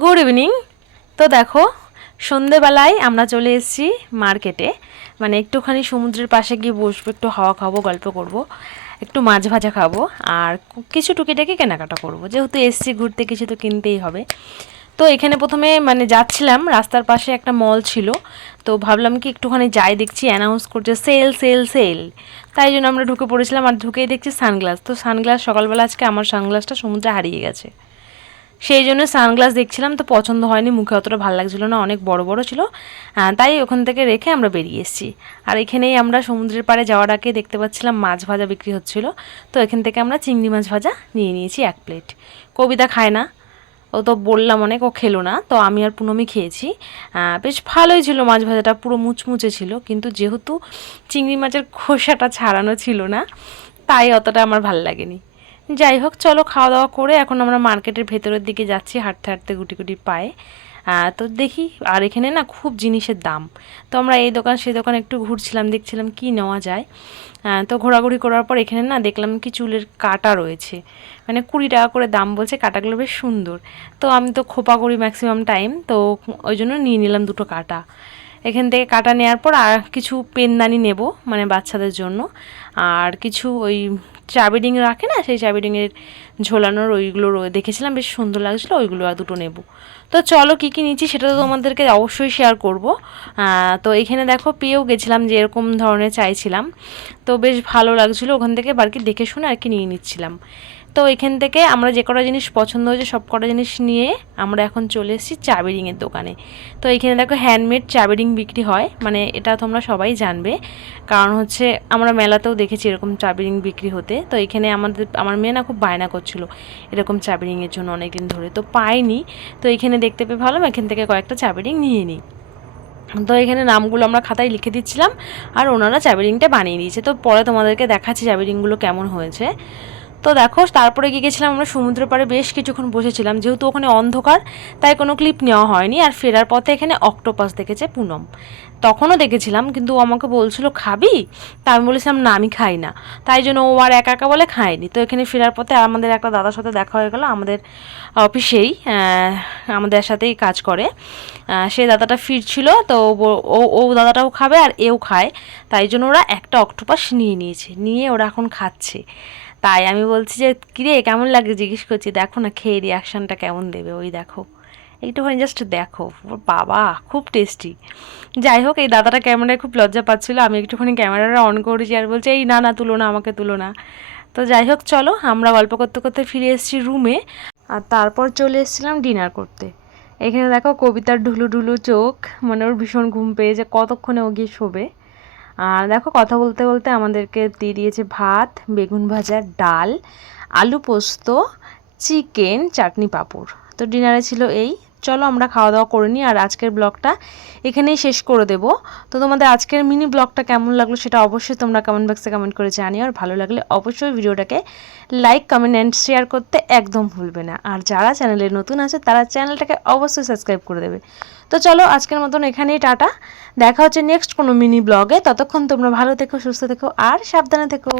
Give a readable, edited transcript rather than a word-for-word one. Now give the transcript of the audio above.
Good evening. তো দেখো, সন্ধেবেলায় আমরা চলে এসেছি মার্কেটে, মানে একটুখানি সমুদ্রের পাশে গিয়ে বসবো, একটু হাওয়া খাবো, গল্প করব, একটু মাছ ভাজা খাবো, আর কিছু টুকিটাকি কেনাকাটা করব। যেহেতু এসছি ঘুরতে, কিছু তো কিনতেই হবে। তো এখানে প্রথমে মানে যাচ্ছিলাম, রাস্তার পাশে একটা মল ছিল, তো ভাবলাম কি একটুখানি যাই, দেখছি অ্যানাউন্স করছে সেল সেল সেল, তাই জন্য আমরা ঢুকে পড়েছিলাম। আর ঢুকেই দেখছি সানগ্লাস, তো সানগ্লাস সকালবেলা আজকে আমার সানগ্লাসটা সমুদ্রে হারিয়ে গেছে, সেই জন্য সানগ্লাস দেখছিলাম, তো পছন্দ হয়নি, মুখে অতটা ভালো লাগছিলো না, অনেক বড় বড় ছিল, তাই ওখান থেকে রেখে আমরা বেরিয়ে এসেছি। আর এখানেই আমরা সমুদ্রের পাড়ে যাওয়ার আগে দেখতে পাচ্ছিলাম মাছ ভাজা বিক্রি হচ্ছিল, তো এখান থেকে আমরা চিংড়ি মাছ ভাজা নিয়ে নিয়েছি 1 প্লেট। কবিতা খায় না, ও তো বললাম অনেক, ও খেলো না, তো আমি আর পুনমি খেয়েছি। বেশ ভালোই ছিল মাছ ভাজাটা, পুরো মুচমুচে ছিল, কিন্তু যেহেতু চিংড়ি মাছের খোসাটা ছাড়ানো ছিল না, তাই অতটা আমার ভাল লাগেনি। যাই হোক, চলো খাওয়া দাওয়া করে এখন আমরা মার্কেটের ভেতরের দিকে যাচ্ছি, হাঁটতে হাঁটতে গুটি গুটি পায়ে। তো দেখি, আর এখানে না খুব জিনিসের দাম, তো আমরা এই দোকান সেই দোকান একটু ঘুরছিলাম, দেখছিলাম কি নেওয়া যায়। তো ঘোরাঘুরি করার পর এখানে না দেখলাম কি চুলের কাঁটা রয়েছে, মানে 20 টাকা করে দাম বলছে, কাঁটাগুলো বেশ সুন্দর। তো আমি তো খোপা করি ম্যাক্সিমাম টাইম, তো ওই জন্য নিয়ে নিলাম 2টো কাঁটা। এখান থেকে কাটা নেওয়ার পর আর কিছু পেনদানি নেব, মানে বাচ্চাদের জন্য, আর কিছু ওই চাবি রিং রাখে না, সেই চাবি রিংয়ের ঝোলানোর ওইগুলো দেখেছিলাম, বেশ সুন্দর লাগছিলো, ওইগুলো আর 2টো নেব। তো চলো কী কী নিচ্ছি সেটা তো তোমাদেরকে অবশ্যই শেয়ার করব। তো এখানে দেখো পেয়েও গেছিলাম, যে এরকম ধরনের চাইছিলাম, তো বেশ ভালো লাগছিলো, ওখান থেকে বারকি দেখে শুনে আর কি নিয়ে নিচ্ছিলাম। তো এখান থেকে আমরা যে কটা জিনিস পছন্দ হয়েছে সব কটা জিনিস নিয়ে আমরা এখন চলে এসেছি চাবি রিংয়ের দোকানে। তো এখানে দেখো হ্যান্ডমেড চাবি রিং বিক্রি হয়, মানে এটা তোমরা সবাই জানবে, কারণ হচ্ছে আমরা মেলাতেও দেখেছি এরকম চাবি রিং বিক্রি হতে। তো এখানে আমার মেয়ে না খুব বায়না করছিল এরকম চাবি রিংয়ের জন্য অনেক দিন ধরে, তো পাইনি, তো এখানে দেখতে পেয়ে ভালো, এখান থেকে কয়েকটা চাবি রিং নিয়ে নিই। তো এখানে নামগুলো আমরা খাতায় লিখে দিচ্ছিলাম, আর ওনারা চাবি রিংটা বানিয়ে দিয়েছে, তো পরে তোমাদেরকে দেখাচ্ছি চাবি রিংগুলো কেমন হয়েছে। তো দেখো, তারপরে গিয়ে গেছিলাম আমরা সমুদ্রের পাড়ে, বেশ কিছুক্ষণ বসেছিলাম, যেহেতু ওখানে অন্ধকার তাই কোনো ক্লিপ নেওয়া হয়নি। আর ফেরার পথে এখানে অক্টোপাস দেখেছে পুনম, তখনও দেখেছিলাম, কিন্তু ও আমাকে বলছিল খাবি, তা আমি বলেছিলাম না আমি খাই না, তাই জন্য ও আর একা একা বলে খায়নি। তো এখানে ফেরার পথে আমাদের একটা দাদার সাথে দেখা হয়ে গেল, আমাদের অফিসেই আমাদের সাথেই কাজ করে, সেই দাদাটা ফিরছিল, তো ও দাদাটাও খাবে আর এও খায়, তাই জন্য ওরা একটা অক্টোপাস নিয়ে নিয়েছে, নিয়ে ওরা এখন খাচ্ছে। তাই আমি বলছি যে কিরে কেমন লাগে, জিজ্ঞেস করছি, দেখো না খেয়ে রিয়াকশানটা কেমন দেবে, ওই দেখো একটুখানি জাস্ট দেখো, ওর বাবা খুব টেস্টি। যাই হোক, এই দাদাটা ক্যামেরায় খুব লজ্জা পাচ্ছিলো, আমি একটুখানি ক্যামেরাটা অন করেছি আর বলছি এই না না তুলো না, আমাকে তুলো না। তো যাই হোক, চলো আমরা গল্প করতে করতে ফিরে এসেছি রুমে, আর তারপর চলে এসেছিলাম ডিনার করতে। এখানে দেখো কবিতার ঢুলু ঢুলু চোখ, মানে ওর ভীষণ ঘুম পেয়েছে, কতক্ষণে ও গিয়ে শোবে। আর দেখো কথা বলতে বলতে আমাদেরকে দিয়ে দিয়েছে ভাত, বেগুন ভাজা, ডাল, আলু পোস্ত, চিকেন, চাটনি, পাঁপড়। তো ডিনারে ছিল এই। চলো আমরা খাওয়া দাওয়া করে নিই, আর আজকের ব্লগটা এখানেই শেষ করে দেবো। তো তোমাদের আজকের মিনি ব্লগটা কেমন লাগলো সেটা অবশ্যই তোমরা কমেন্ট বক্সে কমেন্ট করে জানিও, আর ভালো লাগলে অবশ্যই ভিডিওটাকে লাইক, কমেন্ট অ্যান্ড শেয়ার করতে একদম ভুলবে না। আর যারা চ্যানেলে নতুন আছে তারা চ্যানেলটাকে অবশ্যই সাবস্ক্রাইব করে দেবে। তো চলো আজকের মতন এখানেই টাটা, দেখা হচ্ছে নেক্সট কোনো মিনি ব্লগে। ততক্ষণ তোমরা ভালো থেকো, সুস্থ থেকো আর সাবধানে থেকো।